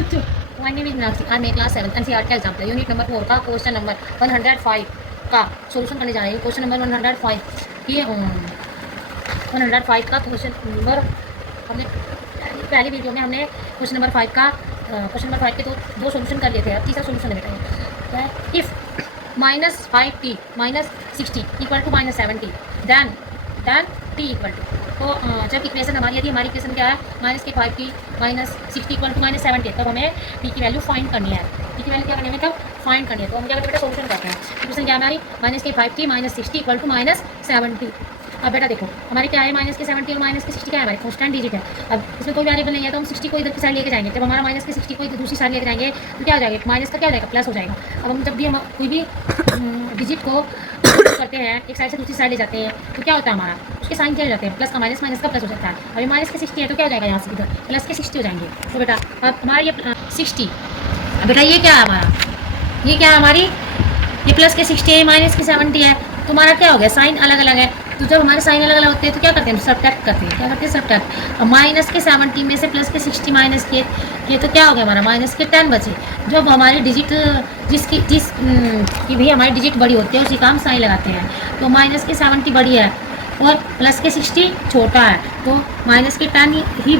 My name is Meenakshi. I am a class 7 NCERT का example unit number 4 का question number 105 का solution करने जा रहे हैं। क्वेश्चन नंबर 105 की 105 का क्वेश्चन नंबर हमने पहली वीडियो में हमने क्वेश्चन नंबर 5 का क्वेश्चन नंबर 5 के दो सॉल्यूशन कर लिए थे। अब तीसरा सॉल्यूशन है बेटा, if -5t -60 equal to -70 then t equal to, तो जब इक्वेशन हमारी यदि हमारी इक्वेशन क्या है -5t -60 इक्वल टू -70, तब हमें t की वैल्यू फाइंड करनी है। t की वैल्यू क्या करनी है, तब फाइंड करनी है। तो हम क्या करते हैं बेटा, सोल्यूशन करते हैं। इक्वेशन क्या है हमारी -5t -60 इक्वल टू -70। अब बेटा देखो हमारी क्या है, -70 और -60 क्या है, हमारे कॉन्स्टेंट डिजिट है। अब इसमें कोई वेरिएबल नहीं है तो हम 60 को इधर की साइड लेके जाएंगे। जब हमारा -60 को दूसरी साइड लेके जाएंगे तो क्या हो जाएगा, माइनस का क्या हो जाएगा, प्लस हो जाएगा। अब हम जब भी हम कोई भी डिजिट को करते हैं, एक साइड से दूसरी साइड ले जाते हैं तो क्या होता है, हमारा उसके साइन क्या हो जाते हैं, प्लस का माइनस, माइनस का प्लस हो जाता है। अभी माइनस के 60 है तो क्या हो जाएगा, यहाँ से इधर प्लस के 60 हो जाएंगे। तो बेटा अब हमारा ये 60, बेटा ये क्या है हमारा, ये क्या है हमारी, ये प्लस के 60 है, माइनस के 70 है। तो हमारा क्या हो गया, साइन अलग अलग है। तो जब हमारे साइन अलग अलग होते हैं तो क्या करते हैं, सब्ट्रैक्ट करते हैं। क्या करते हैं, सब्ट्रैक्ट। माइनस के 70 में से प्लस के 60 माइनस किए तो क्या हो गया हमारा, माइनस के 10 बचे। जब हमारी डिजिट जिसकी भी हमारी डिजिट बड़ी होती है उसी का हम साइन लगाते हैं। तो माइनस के 70 बड़ी है और प्लस के 60 छोटा है, तो माइनस के 10 ही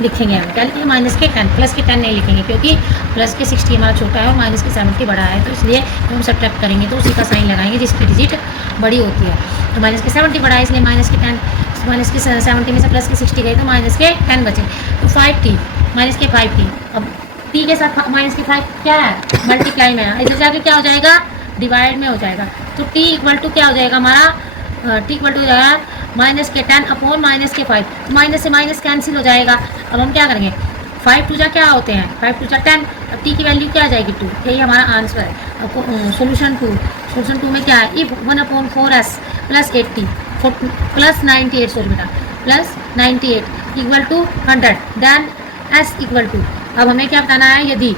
लिखेंगे हम। क्या लिखेंगे, माइनस के 10, प्लस के 10 नहीं लिखेंगे, क्योंकि प्लस के 60 हमारा छोटा है और माइनस के 70 बड़ा है। तो इसलिए हम सब्ट्रैक्ट करेंगे तो उसी का साइन लगाएंगे जिसकी डिजिट बड़ी होती है। तो माइनस के 70 बड़ा है इसलिए माइनस के 70 में से प्लस के 60 गए तो माइनस के 10 बचे। तो 5t माइनस के 5t, अब t के साथ माइनस के 5 क्या है, मल्टीप्लाई में है, इधर जाके क्या हो जाएगा, डिवाइड में हो जाएगा। तो t इक्वल टू क्या हो जाएगा हमारा, t इक्वल टू हो जाएगा माइनस के 10 अपॉन माइनस के 5। माइनस से माइनस कैंसिल हो जाएगा। अब हम क्या करेंगे, 5 टू जा क्या होते हैं, 5 टू जा 10। अब t की वैल्यू क्या आ जाएगी, 2। यही हमारा आंसर है। अब सोल्यूशन 2 में क्या है, if 1/4s plus 80 plus 98 sorry बेटा plus 98 equal to 100 then s equal to, अब हमें क्या बताना है, यदि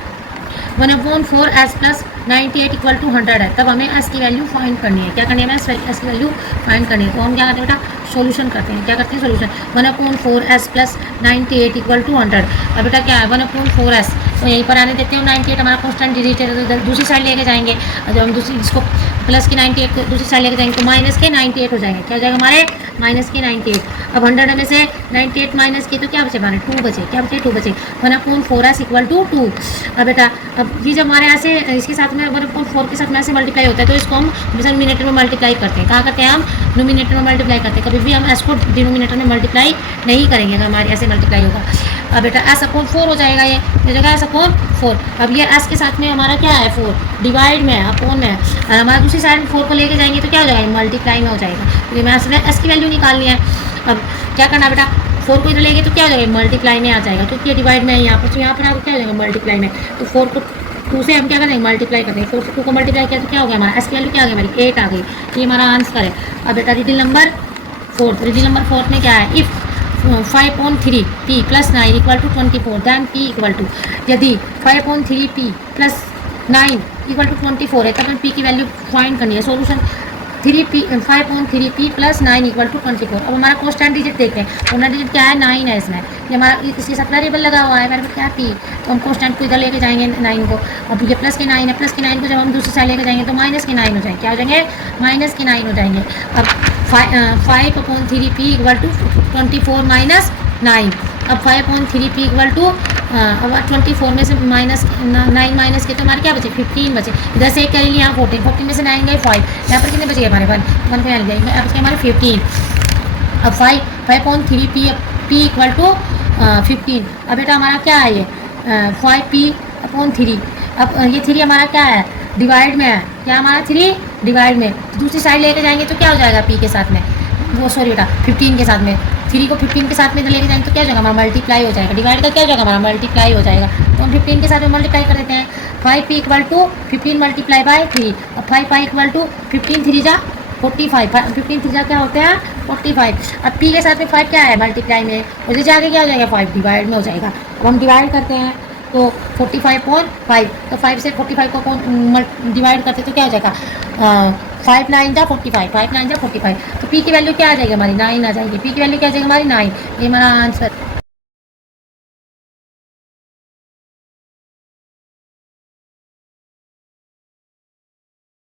1/4s प्लस 98 इक्वल टू 100 है तब हमें s की वैल्यू फाइंड करनी है। क्या करनी है, हमें s की वैल्यू फाइंड करनी है। तो हम क्या करते हैं बेटा, सॉल्यूशन करते हैं। क्या करते हैं, solution. 1/4s plus 98 equal to 100। अब बेटा क्या है 1/4s, तो यहीं पर आने देते हैं। 98 हमारा कॉन्स्टेंट डिजिट है तो इधर दूसरी साइड लेके जाएंगे। और जब हम दूसरी इसको प्लस के 98 को दूसरी साइड लेके जाएंगे तो माइनस के 98 हो जाएंगे। क्या हो जाएगा हमारे, माइनस के 98। अब 100 में से 98 माइनस किए तो क्या बचे हमारे, 2 बचे। क्या बचे, 2 बचे। 1/4s equal to 2। अब बेटा अब ये जब हमारे ऐसे इसके साथ में 1/4 के साथ में ऐसे मल्टीप्लाई होता है तो इसको हम हमेशा डिनोमिनेटर में मल्टीप्लाई करते हैं। कहाँ करते हैं, हम डिनोमिनेटर में मल्टीप्लाई करते हैं। कभी भी हम एस को डिनोमिनेटर में मल्टीप्लाई नहीं करेंगे अगर हमारे ऐसे मल्टीप्लाई होगा। अब बेटा s/4 हो जाएगा, ये जगह s/4। अब ये s के साथ में हमारा क्या है, 4 डिवाइड में है, अपॉन में है। हमारा दूसरी साइड में 4 को लेके जाएंगे तो क्या हो जाएगा, मल्टीप्लाई में हो जाएगा। क्योंकि मैं s की वैल्यू निकालनी है। अब क्या करना है बेटा, 4 को इधर लेंगे तो क्या हो जाएगा, मल्टीप्लाई में आ जाएगा। तो ये डिवाइड में है यहाँ पर, तो यहाँ पर आकर क्या हो जाएगा, मल्टीप्लाई में। तो 4 को 2 से हम क्या करेंगे, मल्टीप्लाई करते हैं। 4 से 2 को मल्टीप्लाई किया तो क्या हो गया हमारा, s की वैल्यू क्या आ गई हमारी, 8 आ गई। तो ये हमारा आंसर है। अब बेटा रीडिंग नंबर 4 में क्या है, if 5/3p plus 9 equal to 24 then p equal to, यदि 5/3p प्लस 9 इक्वल टू 24 है तब हमें p की वैल्यू फाइंड करनी है। Solution 5/3p plus 9 equal to 24। अब हमारा कॉन्स्टेंट डिजिट देखते हैं। कॉन्स्टेंट डिजिट क्या है, 9 है इसमें। ये हमारा इसके साथ वेरिएबल लगा हुआ है, वेरिएबल क्या है, p। तो हम कॉन्स्टेंट को इधर लेके जाएंगे 9 को। अब ये प्लस के 9 है, प्लस के 9 को जब हम दूसरी साइड लेके जाएंगे तो माइनस के 9 हो जाएंगे। क्या हो जाएंगे, माइनस के 9 हो जाएंगे। अब 5/3p इक्वल टू 24 माइनस 9। अब 5/3p इक्वल टू अब 24 में से माइनस 9 माइनस के तो हमारे क्या बचे, 15 बचे। इधर से एक करेंगे यहाँ 14 में से 9 गए 5, यहाँ पर कितने बचे हमारे 1 पे आ गए, अब बचे हमारे 15। अब 5/3p इक्वल टू 15। अब बेटा हमारा क्या है, ये 5p/3। अब ये 3 हमारा क्या है, डिवाइड में है। क्या हमारा 3 डिवाइड में, दूसरी साइड लेके जाएंगे तो क्या हो जाएगा, p के साथ में, वो सॉरी बेटा 15 के साथ में, 3 को 15 के साथ में लेके जाएंगे तो क्या हो जाएगा हमारा, मल्टीप्लाई हो जाएगा। डिवाइड का क्या हो जाएगा हमारा, मल्टीप्लाई हो जाएगा। तो हम 15 के साथ में मल्टीप्लाई कर देते हैं। 5p equal to 15 multiply by 3। अब 5 इक्वल टू 15 3 जा 45, 15 3 जा क्या होते हैं 45। अब p के साथ में 5 क्या है, मल्टीप्लाई में, उसे जाके क्या हो जाएगा 5 डिवाइड में हो जाएगा। अब हम डिवाइड करते हैं तो 45/5, तो 5 से 45 को डिवाइड करते तो क्या हो जाएगा, 5 9 जा 45, 5 9 जा 45। तो p की वैल्यू क्या आ जाएगी हमारी, 9 आ जाएगी। p की वैल्यू क्या आ जाएगी हमारी, 9। ये हमारा आंसर।